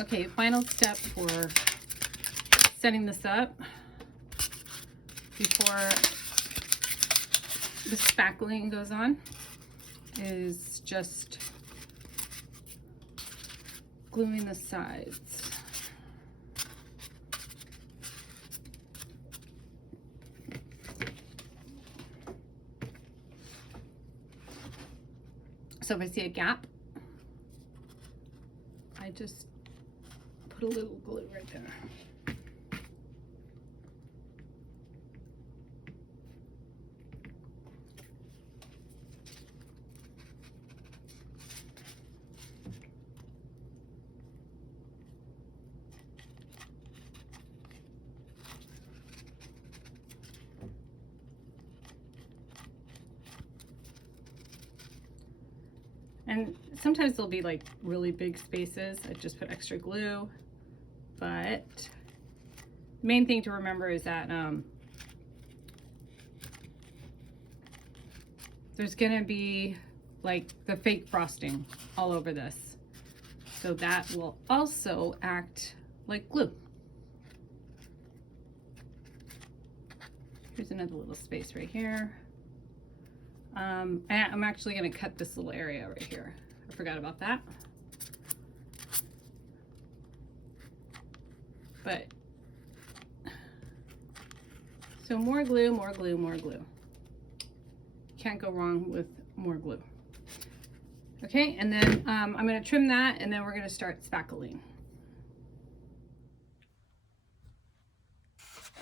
Okay, final step for setting this up before the spackling goes on is just gluing the sides. So if I see a gap, I just put a little glue right there. And sometimes there'll be like really big spaces. I just put extra glue, but the main thing to remember is that there's gonna be like the fake frosting all over this. So that will also act like glue. Here's another little space right here. I'm actually going to cut this little area right here. I forgot about that. But, so more glue, more glue, more glue. Can't go wrong with more glue. Okay, and then I'm going to trim that, and then we're going to start spackling.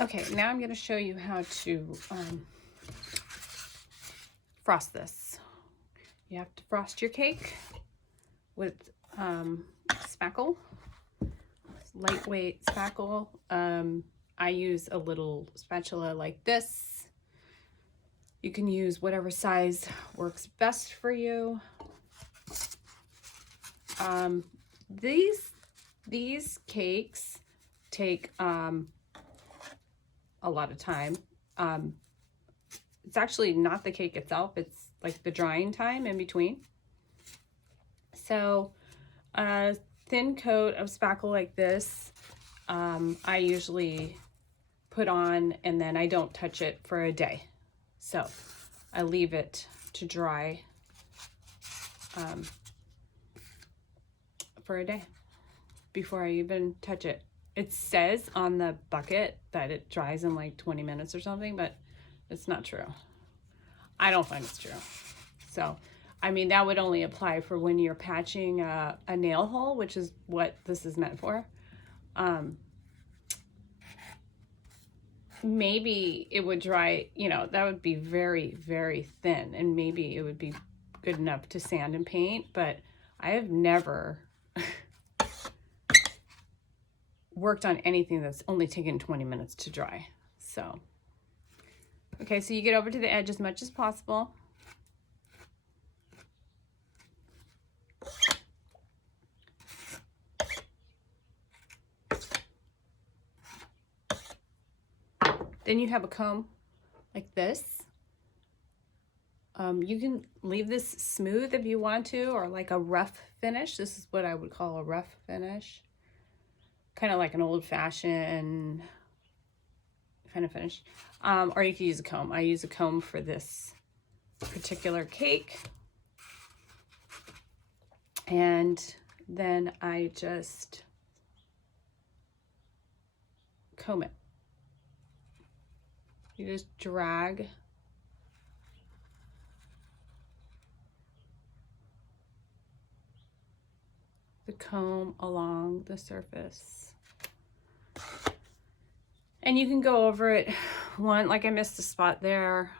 Okay, now I'm going to show you how to frost this. You have to frost your cake with spackle, lightweight spackle. I use a little spatula like this. You can use whatever size works best for you. These cakes take a lot of time. It's actually not the cake itself, it's like the drying time in between. So a thin coat of spackle like this, I usually put on, and then I don't touch it for a day. So I leave it to dry for a day before I even touch it. It says on the bucket that it dries in like 20 minutes or something, but it's not true. I don't find it's true. So, I mean, that would only apply for when you're patching a nail hole, which is what this is meant for. Maybe it would dry, you know, that would be very, very thin, and maybe it would be good enough to sand and paint, but I have never worked on anything that's only taken 20 minutes to dry. So, okay, so you get over to the edge as much as possible. Then you have a comb like this. You can leave this smooth if you want to, or like a rough finish. This is what I would call a rough finish. Kind of like an old-fashioned kind of finish. Or you can use a comb. I use a comb for this particular cake. And then I just comb it. You just drag the comb along the surface. And you can go over it one, like I missed a spot there.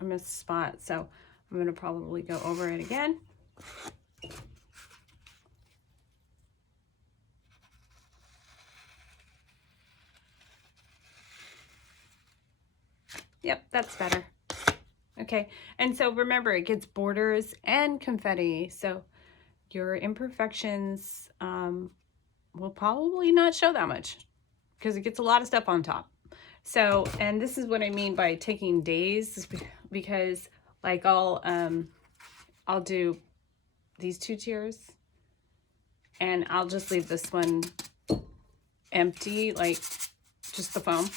I missed a spot, so I'm gonna probably go over it again. Yep, that's better. Okay, and so remember, it gets borders and confetti, so your imperfections will probably not show that much because it gets a lot of stuff on top. So, and this is what I mean by taking days, because like I'll do these 2 tiers, And I'll just leave this one empty, like just the foam,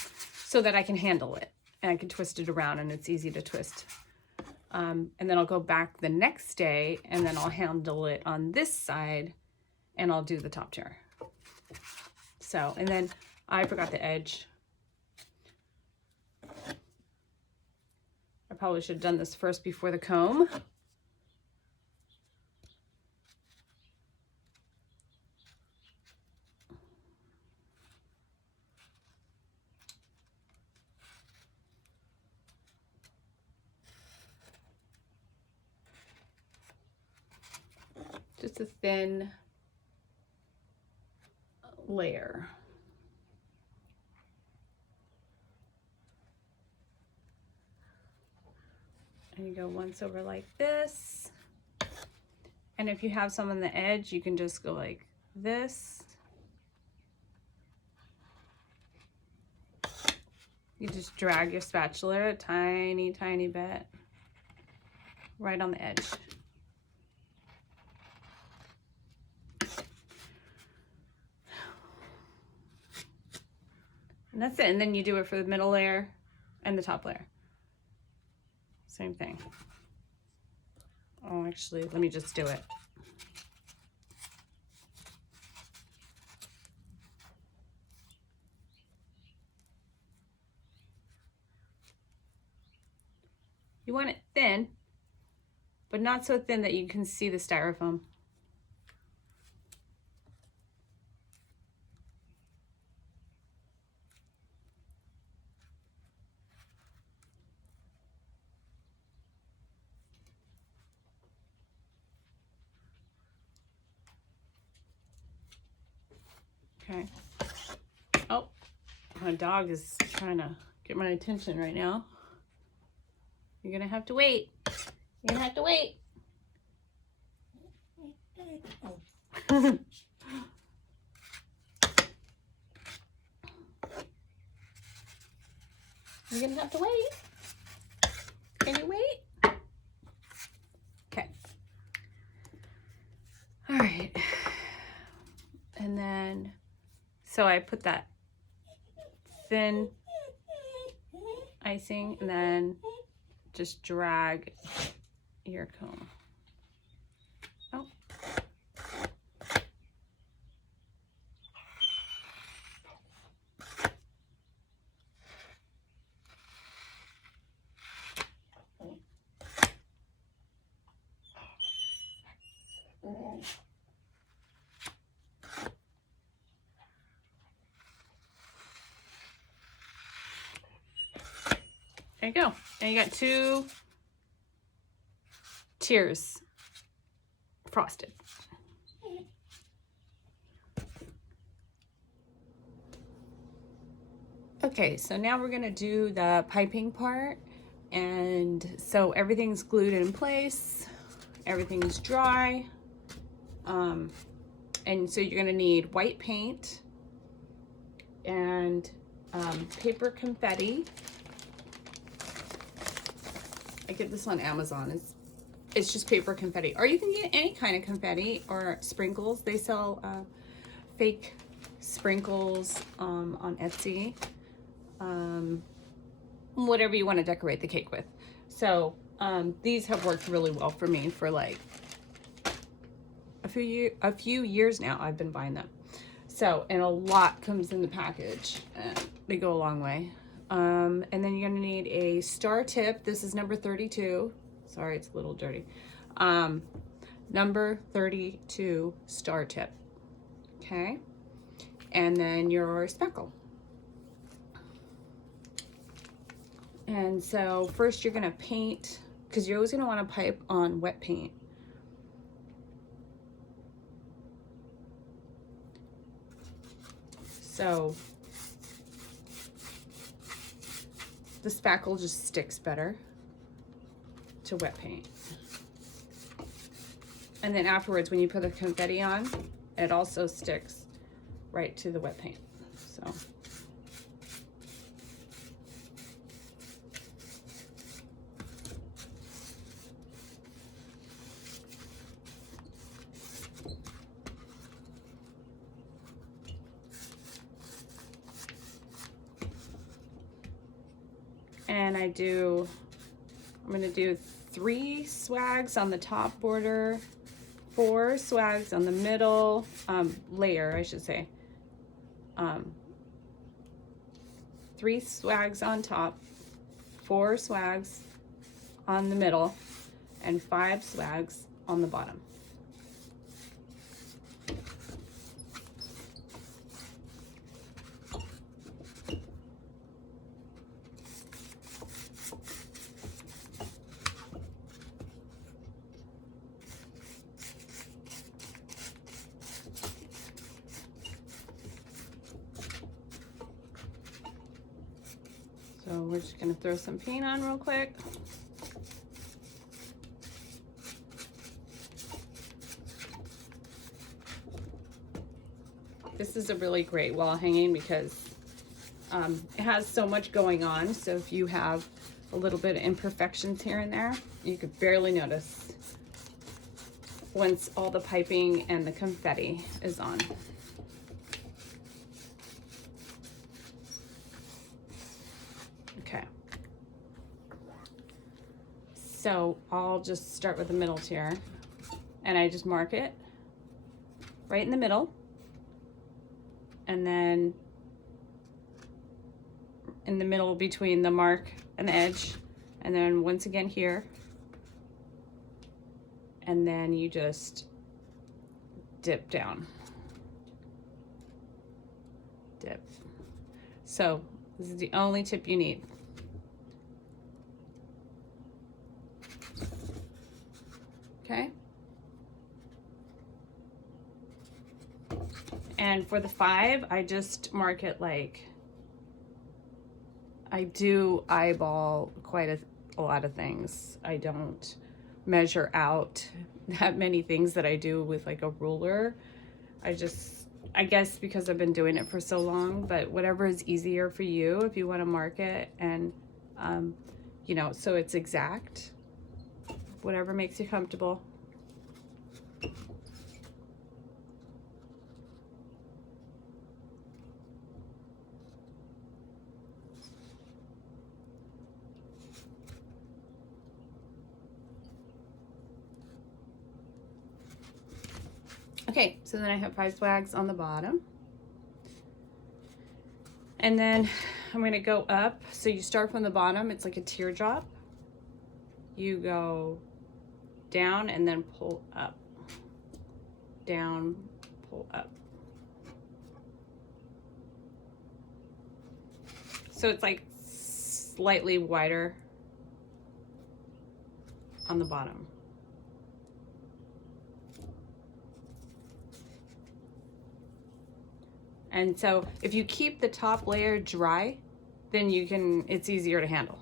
so that I can handle it. And I can twist it around and it's easy to twist. And then I'll go back the next day and then I'll handle it on this side and I'll do the top chair. So, and then I forgot the edge. I probably should have done this first before the comb. Just a thin layer. And you go once over like this. And if you have some on the edge, you can just go like this. You just drag your spatula a tiny, tiny bit right on the edge. And that's it. And then you do it for the middle layer and the top layer. Same thing. Oh, actually, let me just do it. You want it thin, but not so thin that you can see the styrofoam. Okay. Oh, my dog is trying to get my attention right now. You're gonna have to wait. You're gonna have to wait. You're gonna have to wait. Can you wait? Okay. All right. And then, so I put that thin icing and then just drag your comb. Oh. There you go. And you got 2 tiers frosted. Okay, so now we're gonna do the piping part. And so everything's glued in place, everything's dry. And so you're gonna need white paint and paper confetti. I get this on Amazon. It's just paper confetti, or you can get any kind of confetti or sprinkles. They sell fake sprinkles on Etsy. Whatever you want to decorate the cake with. So these have worked really well for me for like a few years now. I've been buying them. So, and a lot comes in the package and they go a long way. And then you're gonna need a star tip. This is number 32. Sorry, it's a little dirty. Number 32 star tip. Okay. And then your speckle. And so first you're gonna paint, because you're always gonna want to pipe on wet paint. So the spackle just sticks better to wet paint. And then afterwards, when you put the confetti on, it also sticks right to the wet paint. So. And I'm gonna do 3 swags on the top border, 4 swags on the middle, layer, I should say. 3 swags on top, 4 swags on the middle, and 5 swags on the bottom. So we're just gonna throw some paint on real quick. This is a really great wall hanging because it has so much going on. So if you have a little bit of imperfections here and there, you could barely notice once all the piping and the confetti is on. Okay. So I'll just start with the middle tier, and I just mark it right in the middle, and then in the middle between the mark and the edge, and then once again here, and then you just dip down. Dip. So this is the only tip you need. Okay. And for the 5, I just mark it like, I do eyeball quite a lot of things. I don't measure out that many things that I do with like a ruler. I guess because I've been doing it for so long, but whatever is easier for you, if you want to mark it and, you know, so it's exact, whatever makes you comfortable. Okay, so then I have 5 swags on the bottom. And then I'm gonna go up. So you start from the bottom, it's like a teardrop. You go down and then pull up. Down, pull up. So it's like slightly wider on the bottom. And so if you keep the top layer dry, then it's easier to handle.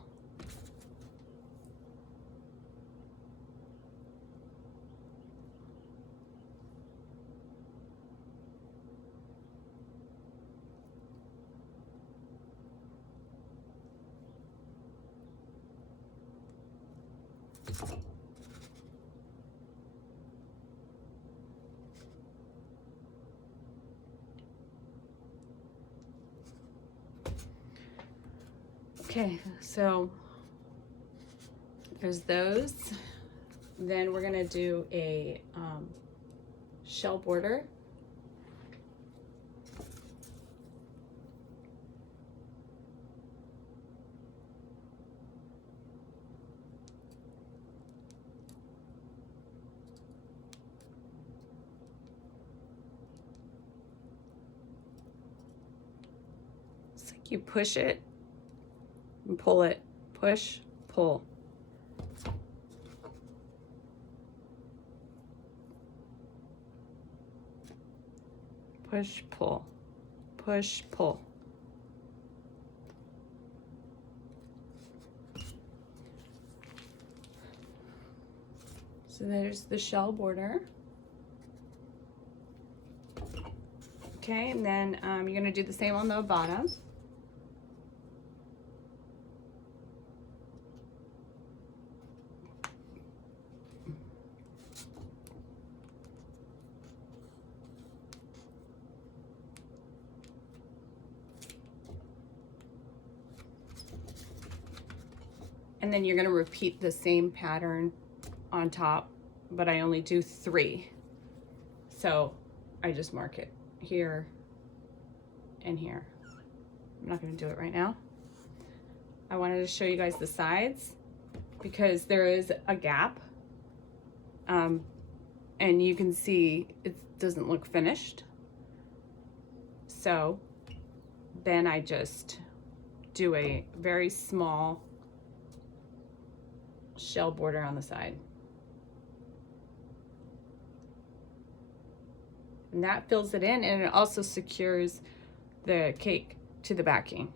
Okay, so there's those. Then we're gonna do a shell border. It's like you push it and pull it, push, pull. Push, pull, push, pull. So there's the shell border. Okay, and then you're gonna do the same on the bottom. And then you're going to repeat the same pattern on top, but I only do 3. So I just mark it here and here. I'm not going to do it right now. I wanted to show you guys the sides because there is a gap. And you can see it doesn't look finished. So then I just do a very small shell border on the side. And that fills it in, and it also secures the cake to the backing.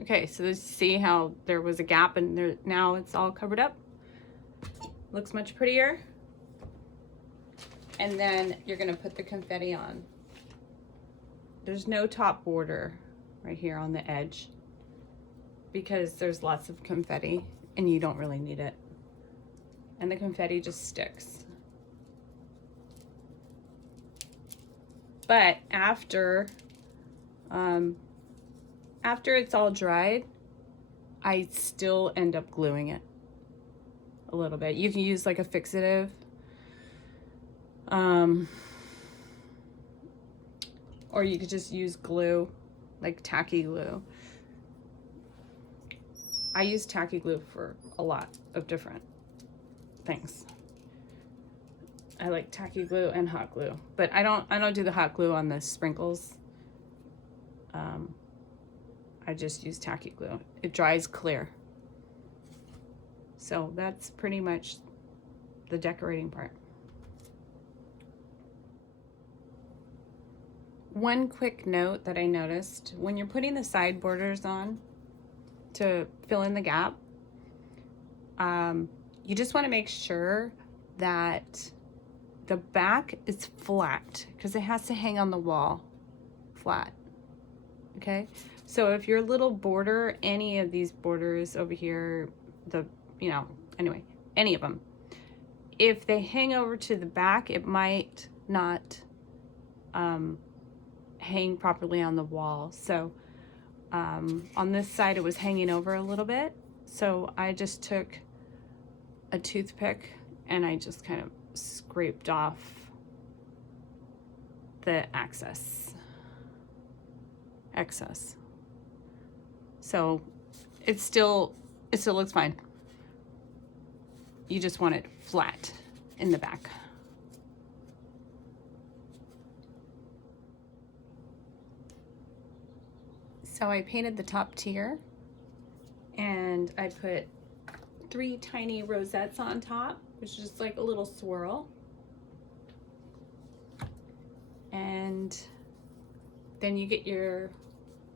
Okay, so see how there was a gap and there, now it's all covered up? Looks much prettier. And then you're gonna put the confetti on. There's no top border right here on the edge because there's lots of confetti and you don't really need it. And the confetti just sticks. But after it's all dried, I still end up gluing it a little bit. You can use like a fixative. Or you could just use glue, like tacky glue. I use tacky glue for a lot of different things. I like tacky glue and hot glue, but I don't do the hot glue on the sprinkles. I just use tacky glue. It dries clear. So that's pretty much the decorating part. One quick note that I noticed, when you're putting the side borders on to fill in the gap, you just want to make sure that the back is flat because it has to hang on the wall flat. Okay, so if your little border, any of these borders over here, anyway, any of them, if they hang over to the back, it might not hang properly on the wall. So on this side it was hanging over a little bit, so I just took a toothpick and I just kind of scraped off the excess. So it still looks fine. You just want it flat in the back. So I painted the top tier and I put 3 tiny rosettes on top, which is just like a little swirl. And then you get your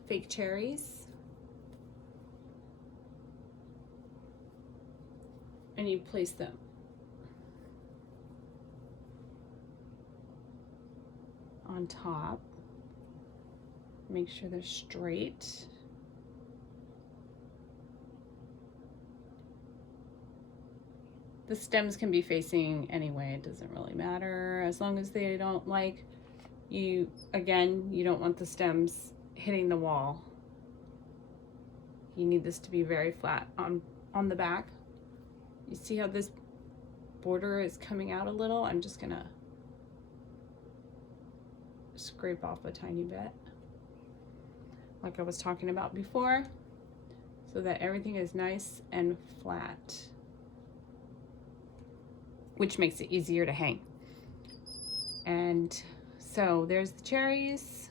fake cherries and you place them. On top. Make sure they're straight. The stems can be facing anyway, it doesn't really matter, as long as they don't you don't want the stems hitting the wall. You need this to be very flat on the back. You see how this border is coming out a little? I'm just gonna scrape off a tiny bit, like I was talking about before, so that everything is nice and flat, which makes it easier to hang. And so there's the cherries.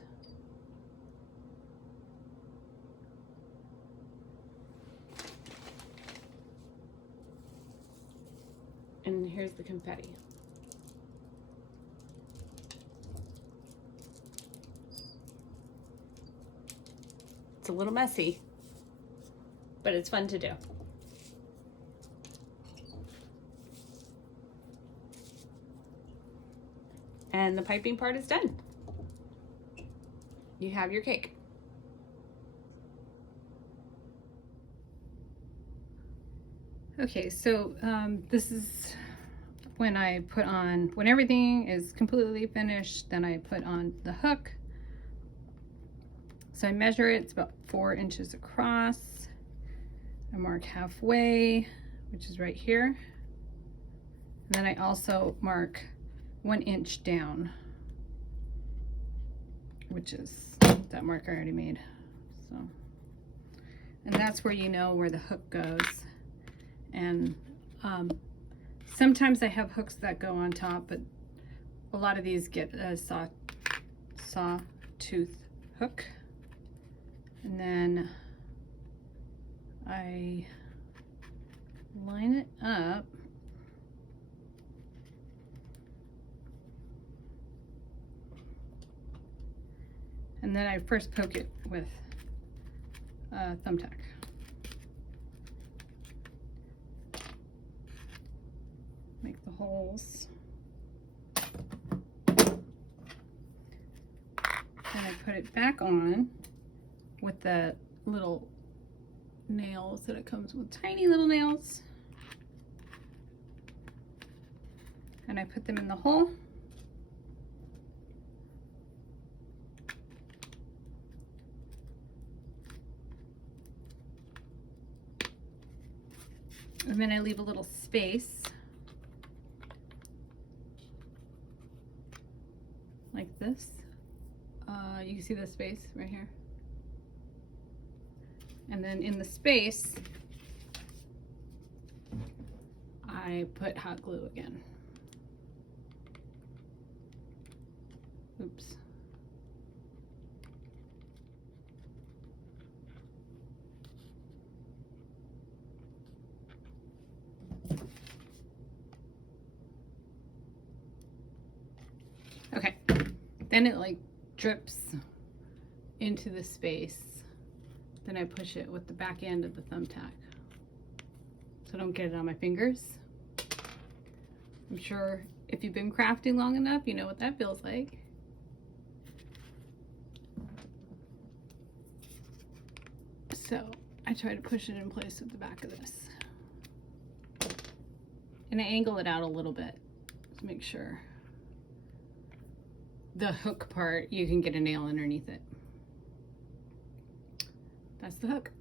And here's the confetti. It's a little messy, but it's fun to do. and the piping part is done. You have your cake. Okay, so this is when I put on, when everything is completely finished, then I put on the hook. So I measure it, it's about 4 inches across. I mark halfway, which is right here. And then I also mark 1 inch down, which is that mark I already made. So, and that's where you know where the hook goes. And sometimes I have hooks that go on top, but a lot of these get a sawtooth hook. And then I line it up. And then I first poke it with a thumbtack. Make the holes. Then I put it back on with the little nails that it comes with, tiny little nails. And I put them in the hole. And then I leave a little space like this. You can see the space right here. And then in the space, I put hot glue again. Oops. Okay, then it like drips into the space. Then I push it with the back end of the thumbtack so I don't get it on my fingers. I'm sure if you've been crafting long enough, you know what that feels like. So I try to push it in place with the back of this. And I angle it out a little bit to make sure the hook part, you can get a nail underneath it. That's the hook.